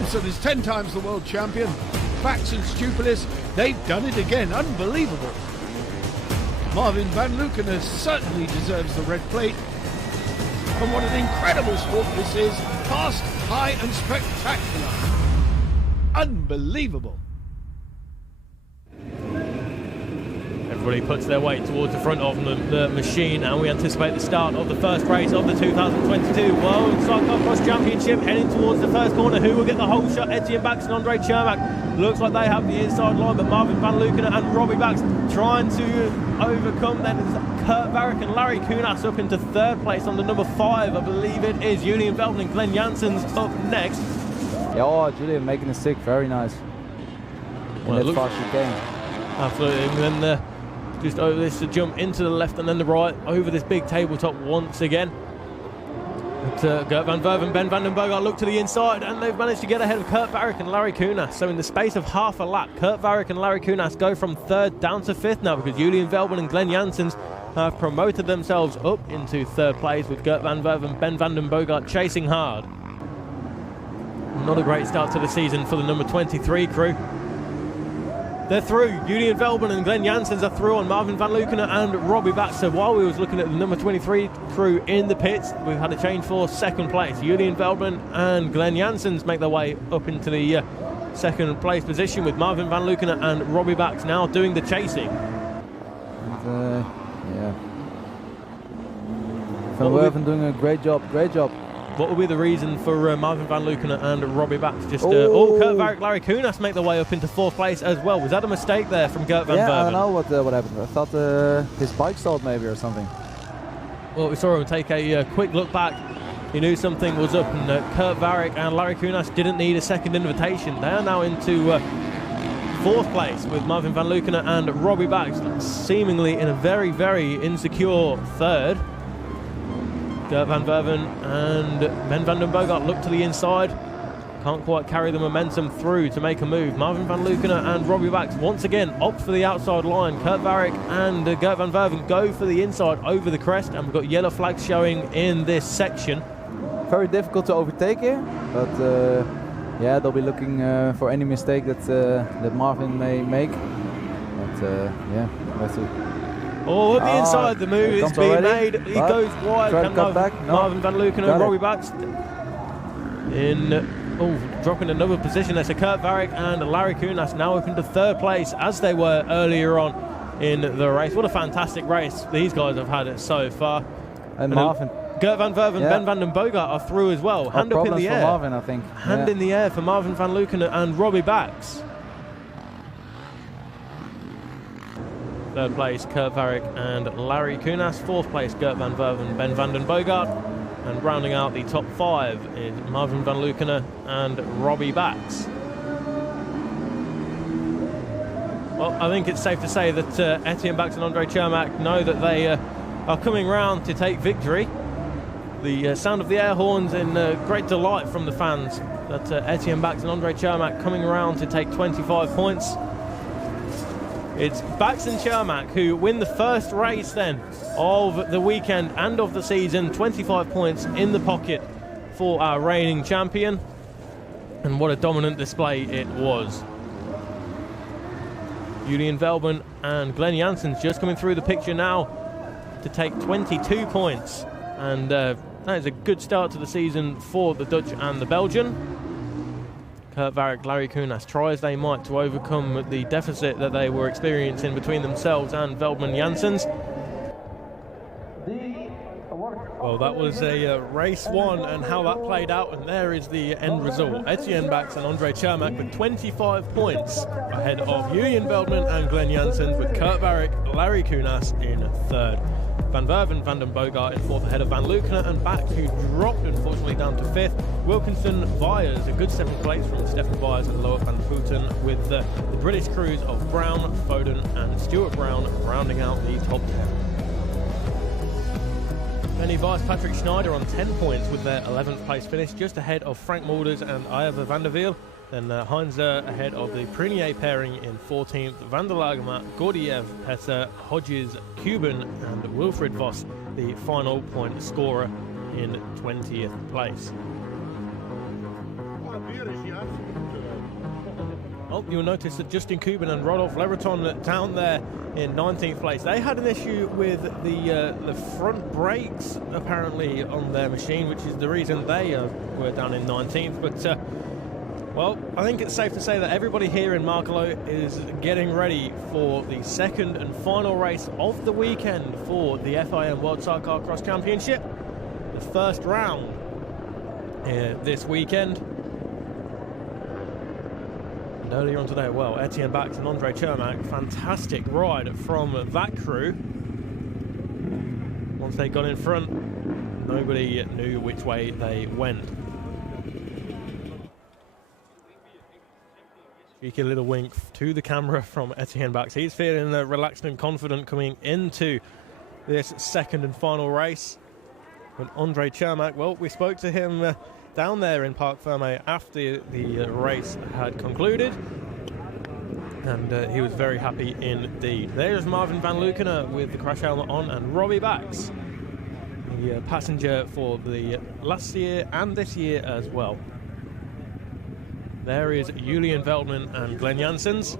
Robinson is 10 times the world champion. Bax and Stupilis, they've done it again. Unbelievable. Marvin van Lukener certainly deserves the red plate. And what an incredible sport this is. Fast, high and spectacular. Unbelievable. Everybody puts their weight towards the front of the machine, and we anticipate the start of the first race of the 2022 World Sidecarcross Championship, heading towards the first corner. Who will get the whole shot? Etienne Bax and Andre Chermak. Looks like they have the inside line, but Marvin van Lukener and Robbie Bax trying to overcome. Then it's Kurt Varick and Larry Kunas up into third place on the number 5. I believe it is Julian Velden and Glenn Janssens up next. Yeah, Julian making a stick, very nice. In that fast chicane. Absolutely, and then just over this to jump into the left and then the right, over this big tabletop once again. But, Gert van Verven, Ben van den Bogart look to the inside, and they've managed to get ahead of Kurt Varick and Larry Kunas. So in the space of half a lap, Kurt Varick and Larry Kunas go from 3rd down to 5th now, because Julian Velden and Glenn Janssens have promoted themselves up into 3rd place, with Gert van Verven, Ben van den Bogart chasing hard. Not a great start to the season for the number 23 crew. They're through. Julian Velden and Glenn Janssens are through on Marvin van Lukener and Robbie Bax. So while we was looking at the number 23 crew in the pits, we've had a change for 2nd place. Julian Velden and Glenn Janssens make their way up into the 2nd place position, with Marvin van Lukener and Robbie Bax now doing the chasing. And, yeah. Van Werven doing a great job, great job. What will be the reason for Marvin van Lukener and Robbie Bax? Just Kurt Varick, Larry Kunas make their way up into 4th place as well. Was that a mistake there from Gert van Verven? Yeah, I don't know what happened. I thought his bike stalled maybe or something. Well, we saw him take a quick look back. He knew something was up, and Kurt Varick and Larry Kunas didn't need a second invitation. They are now into 4th place, with Marvin van Lukener and Robbie Bax seemingly in a very, very insecure 3rd. Gert van Verven and Ben van den Bogart look to the inside. Can't quite carry the momentum through to make a move. Marvin van Lukener and Robbie Bax once again opt for the outside line. Kurt Varick and Gert van Verven go for the inside over the crest, and we've got yellow flags showing in this section. Very difficult to overtake here, but yeah, they'll be looking for any mistake that Marvin may make. But yeah, let's see. Oh, at the inside, the move is being made. He goes wide. Marvin van Lukener and Robbie Bax dropping another position there. So Kurt Varick and Larry Kunas now up into 3rd place, as they were earlier on in the race. What a fantastic race these guys have had so far. And Marvin. Gert van Verven, Ben van den Bogart are through as well. Hand up in the air. Marvin, I think. Hand in the air for Marvin van Lukener and Robbie Bax. 3rd place, Kurt Varick and Larry Kunas. 4th place, Gert van Verven, Ben van den Bogart. And rounding out the top 5 is Marvin van Lukener and Robbie Bax. Well, I think it's safe to say that Etienne Bax and Andre Chermak know that they are coming round to take victory. The sound of the air horns in great delight from the fans that Etienne Bax and Andre Chermak coming around to take 25 points. It's Bax and Chermak who win the first race then of the weekend and of the season. 25 points in the pocket for our reigning champion. And what a dominant display it was. Julian Velden and Glenn Janssens just coming through the picture now to take 22 points. And that is a good start to the season for the Dutch and the Belgian. Kurt Varick, Larry Kunas try as they might to overcome the deficit that they were experiencing between themselves and Velden and Janssens. Well, that was a race 1 and how that played out, and there is the end result. Etienne Bax and Andre Chermak with 25 points ahead of Julian Velden and Glenn Janssens, with Kurt Varick, Larry Kunas in 3rd. Van Verven, Van den Bogart in 4th ahead of Van Lukener and Bax, who dropped unfortunately down to 5th. Wilkinson, Vyers, a good 7th place from Stefan Vyers and Loa van Putten, with the British crews of Brown, Foden and Stuart Brown rounding out the top 10. Benny Vyers, Patrick Schneider on 10 points with their 11th place finish, just ahead of Frank Mulders and Iyava van der Wiel. Then Heinze ahead of the Prunier pairing in 14th, Van der Lagemat, Gordiev, Petter, Hodges, Cuban and Wilfried Vos, the final point scorer in 20th place. well, you'll notice that Justin Kuban and Rodolphe Lereton down there in 19th place. They had an issue with the front brakes, apparently, on their machine, which is the reason they were down in 19th. But, well, I think it's safe to say that everybody here in Makrelo is getting ready for the second and final race of the weekend for the FIM World Sidecarcross Championship. The first round this weekend. And earlier on today, well, Etienne Bax and Andre Chermak, fantastic ride from that crew. Once they got in front, nobody knew which way they went. Cheeky little wink to the camera from Etienne Bax. He's feeling relaxed and confident coming into this second and final race. And Andre Chermak, well, we spoke to him down there in Parc Ferme after the race had concluded, and he was very happy indeed. There's Marvin van Lukenen with the crash helmet on, and Robbie Bax, the passenger for the last year and this year as well. There is Julian Veldman and Glenn Janssens.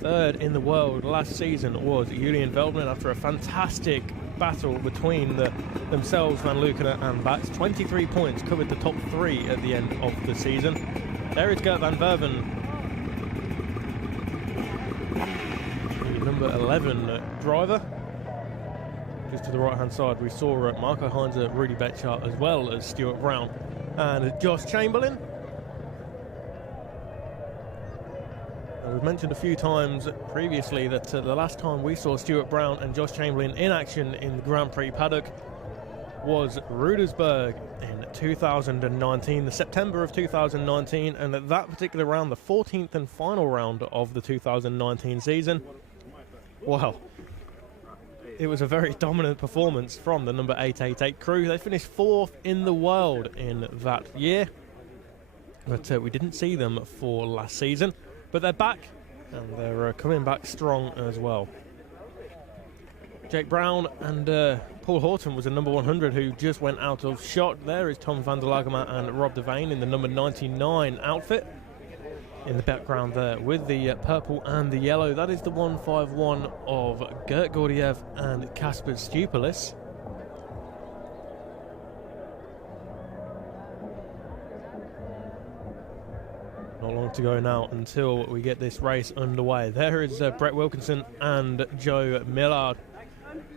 Third in the world last season was Julian Veldman after a fantastic battle between themselves, Van Lukenen and Bax. 23 points, covered the top 3 at the end of the season. There is Gert van Verven, the number 11 driver. Just to the right hand side we saw Marco Heinze, Rudy Betchart, as well as Stuart Brown and Josh Chamberlain. We've mentioned a few times previously that the last time we saw Stuart Brown and Josh Chamberlain in action in the Grand Prix paddock was Rudersburg in 2019, the September of 2019, and at that particular round, the 14th and final round of the 2019 season, well, it was a very dominant performance from the number 888 crew. They finished 4th in the world in that year, but we didn't see them for last season. But they're back, and they're coming back strong as well. Jake Brown and Paul Horton was a number 100 who just went out of shot. There is Tom van der Lagema and Rob Devane in the number 99 outfit. In the background there with the purple and the yellow, that is the 151 of Gert Gordiev and Kasper Stupelis. Not long to go now until we get this race underway. There is Brett Wilkinson and Joe Millard.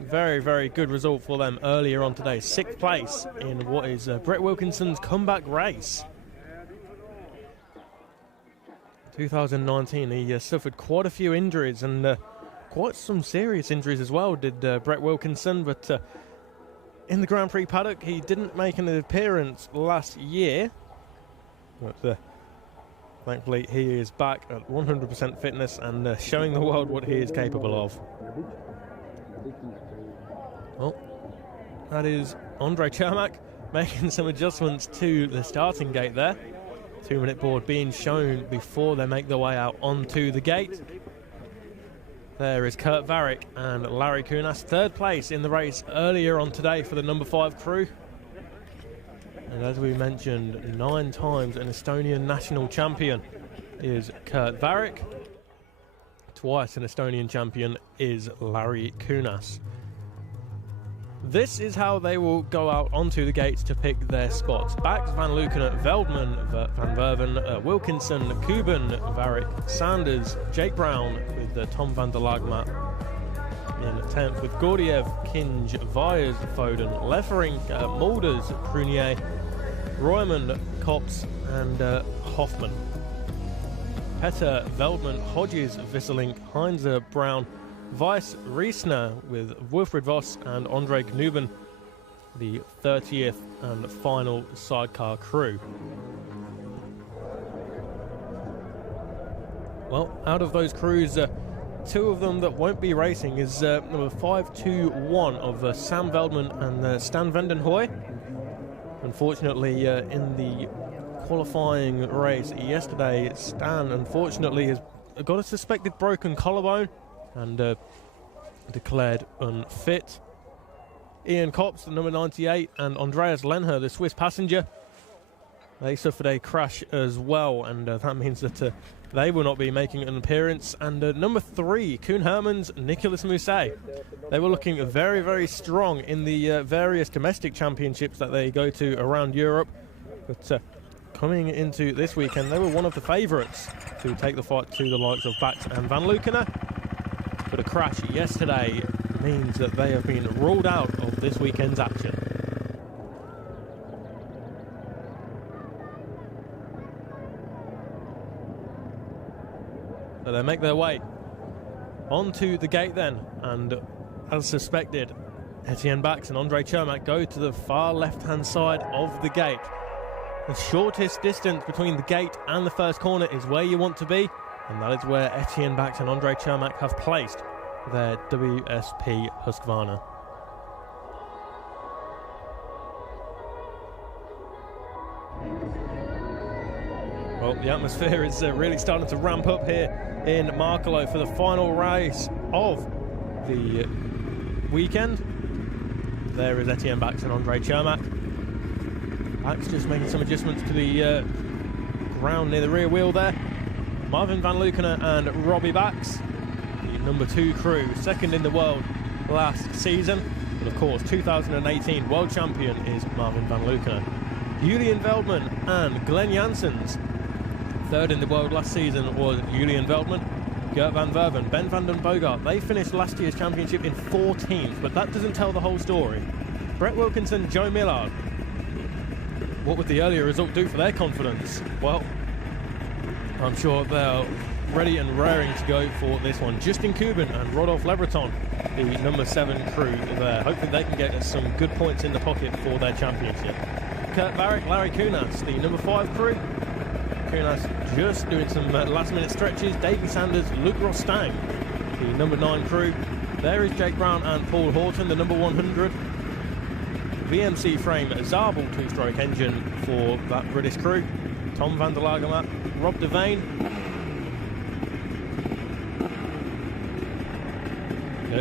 Very, very good result for them earlier on today. 6th place in what is Brett Wilkinson's comeback race. 2019, he suffered quite a few injuries, and quite some serious injuries as well, did Brett Wilkinson. But in the Grand Prix paddock, he didn't make an appearance last year. But thankfully, he is back at 100% fitness and showing the world what he is capable of. Well, that is Andre Chermak making some adjustments to the starting gate there. 2-minute board being shown before they make their way out onto the gate. There is Kurt Varick and Larry Kunas, 3rd place in the race earlier on today for the number 5 crew. And as we mentioned, 9 times an Estonian national champion is Kurt Varick. Twice an Estonian champion is Larry Kunas. This is how they will go out onto the gates to pick their spots. Bax, Van Lukenen, Veldman, Van Verven, Wilkinson, Kuban, Varick, Sanders, Jake Brown with Tom van der Lagema in 10th, with Gordiev, Kinge, Vyers, Foden, Leffering, Mulders, Prunier, Royman, Kops and Hoffman. Petter, Veldman, Hodges, Visselink, Heinze, Brown, Weiss, Riesner with Wilfried Voss and Andre Knuben, the 30th and final sidecar crew. Well, out of those crews, 2 of them that won't be racing is number 521 of Sam Veldman and Stan Vendenhooy. Unfortunately, in the qualifying race yesterday, Stan unfortunately has got a suspected broken collarbone and declared unfit. Ian Kops, the number 98, and Andreas Lenher, the Swiss passenger, They suffered a crash as well, and that means that they will not be making an appearance. And number 3, Koen Hermans, Nicolas Mousset. They were looking very, very strong in the various domestic championships that they go to around Europe. But coming into this weekend, they were one of the favourites to take the fight to the likes of Bax and Van Lukenen. But a crash yesterday means that they have been ruled out of this weekend's action. So they make their way onto the gate then, and as suspected, Etienne Bax and Andre Chermak go to the far left-hand side of the gate. The shortest distance between the gate and the first corner is where you want to be, and that is where Etienne Bax and Andre Chermak have placed their WSP Husqvarna. Well, the atmosphere is really starting to ramp up here in Makrelo for the final race of the weekend. There is Etienne Bax and Andre Chermak. Bax just making some adjustments to the ground near the rear wheel there. Marvin Van Lukenen and Robbie Bax, the number 2 crew, second in the world last season. But of course, 2018 world champion is Marvin Van Lukenen. Julian Veldman and Glenn Janssens. Third in the world last season was Julian Veldman. Gert van Werven, Ben van den Bogart, they finished last year's championship in 14th, but that doesn't tell the whole story. Brett Wilkinson, Joe Millard. What would the earlier result do for their confidence? Well, I'm sure they're ready and raring to go for this one. Justin Kuban and Rodolphe Lebreton, the number 7 crew there. Hopefully they can get us some good points in the pocket for their championship. Kurt Varick, Larry Kunas, the number 5 crew. Kunas just doing some last-minute stretches. Davey Sanders, Luke Rostang, the number 9 crew. There is Jake Brown and Paul Horton, the number 100. VMC frame, Zabel 2-stroke engine for that British crew. Tom van der Lagermaat, Rob Devane.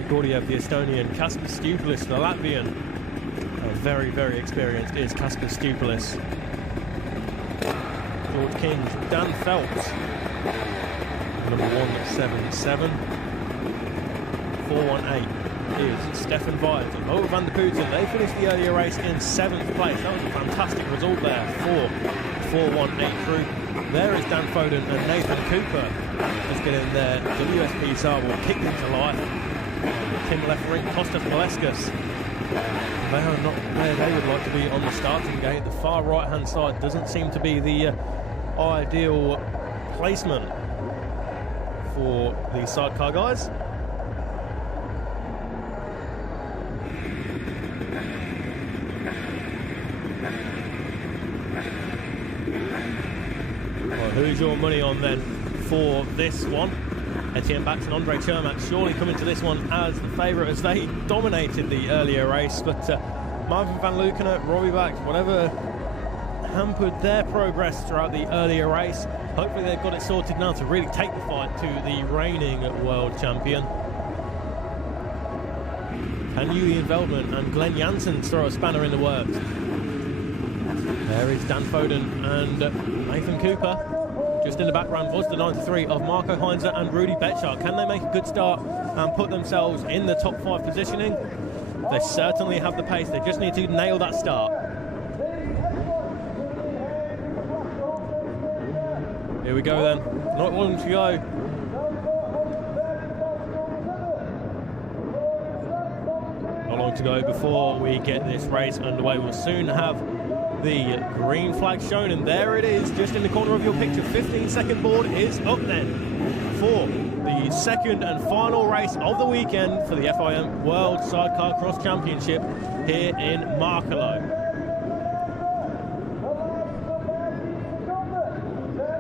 Gordiev, the Estonian. Kasper Stupelis, the Latvian. Very, very experienced is Kasper Stupelis. George King, Dan Phelps, number 177. 418 is Stefan Vyers and Over van der Putten. They finished the earlier race in 7th place. That was a fantastic result there for 418 crew. There is Dan Foden and Nathan Cooper just getting their WSP Zabel kicked into life. Tim Lefferink, Kostas Maleskas. They are not where they would like to be on the starting gate. The far right hand side doesn't seem to be the ideal placement for the sidecar guys. Well, who's your money on then for this one? Etienne Bax and Andre Chermak surely coming to this one as the favourite, as they dominated the earlier race. But Marvin Van Lukenen, Robbie Bax, whatever hampered their progress throughout the earlier race, hopefully they've got it sorted now to really take the fight to the reigning world champion. Can Julian Veldman and Glenn Janssens throw a spanner in the works? There is Dan Foden and Nathan Cooper. Just in the background was the 93 of Marco Heinzer and Rudy Betschart. Can they make a good start and put themselves in the top 5 positioning? They certainly have the pace. They just need to nail that start. Here we go then. Not long to go. Not long to go before we get this race underway. We'll soon have the green flag shown, and there it is, just in the corner of your picture. 15-second board is up then for the second and final race of the weekend for the FIM World Sidecar Cross Championship here in Makrelo.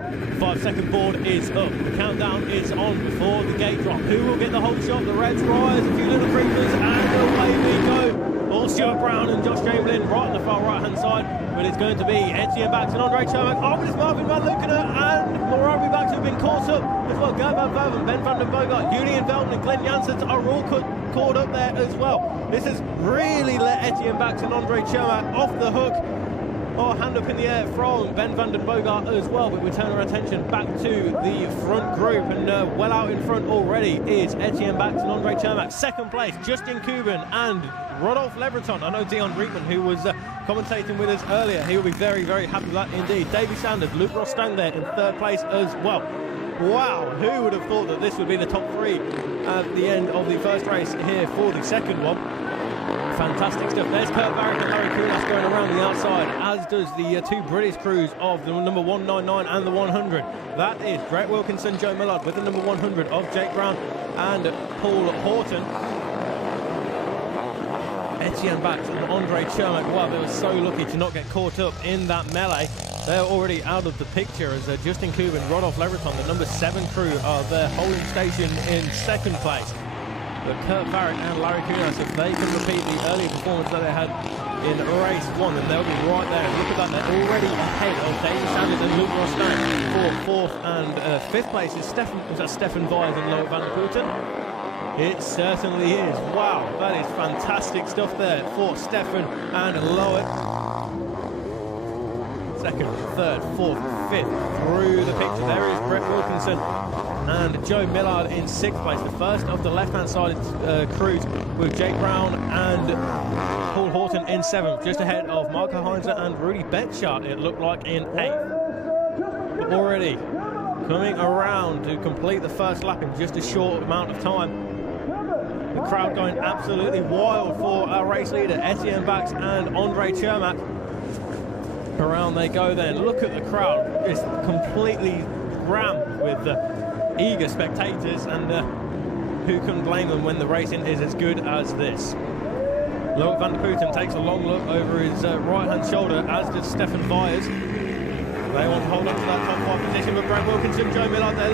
The 5-second board is up. The countdown is on before the gate drop. Who will get the whole shot? The Reds rise, a few little creepers, and away we go. All Stuart Brown and Josh Chamberlain right on the far right-hand side, but it's going to be Etienne Bax and Andre Chermak. Oh, but it's Marvin Van Lukenen and Robbie Bax who've been caught up as well. Gert van Werven, Ben van den Bogart, Julian Veldman and Glenn Janssens are all caught up there as well. This has really let Etienne Bax and Andre Chermak off the hook. Oh, hand up in the air from Ben van den Bogart as well, but we turn our attention back to the front group, and well out in front already is Etienne Bax and Andre Chermak. Second place, Justin Kuban and Rodolphe Lebreton. I know Dion Rietman, who was commentating with us earlier, he will be very, very happy with that indeed. Davy Sanders, Luke Rostang there in third place as well. Wow, who would have thought that this would be the top three at the end of the first race here for the second one. Fantastic stuff. There's Kurt Barrett and Larry Kulas going around the outside, as does the two British crews of the number 199 and the 100. That is Brett Wilkinson, Joe Millard with the number 100 of Jake Brown and Paul Horton. Etienne Bax and Andre Chermak, wow, they were so lucky to not get caught up in that melee. They're already out of the picture as Justin Kuban, Rodolphe Lebreton, the number 7 crew, are there holding station in second place. But Kurt Barrett and Larry Kulas, if they can repeat the earlier performance that they had in race 1, then they'll be right there. Look at that, they're already ahead of David Sanders and Luke Rostang for 4th and 5th place. Is that Stefan Vyers and Loic van der Putten? It certainly is. Wow, that is fantastic stuff there for Stefan and Loic. Second, third, 4th, 5th through the picture. There is Brett Wilkinson and Joe Millard in 6th place. The first of the left-hand side crews with Jake Brown and Paul Horton in 7th, just ahead of Marco Heinzer and Rudy Betschart, it looked like, in 8th. But already coming around to complete the first lap in just a short amount of time. The crowd going absolutely wild for our race leader, Etienne Bax and Andre Chermak. Around they go then. Look at the crowd, it's completely rammed with eager spectators, and who can blame them when the racing is as good as this. Loic van der Putten takes a long look over his right-hand shoulder, as does Stefan Vyers. They want to hold on to that top 5 position, but Brett Wilkinson, Joe Millard, they're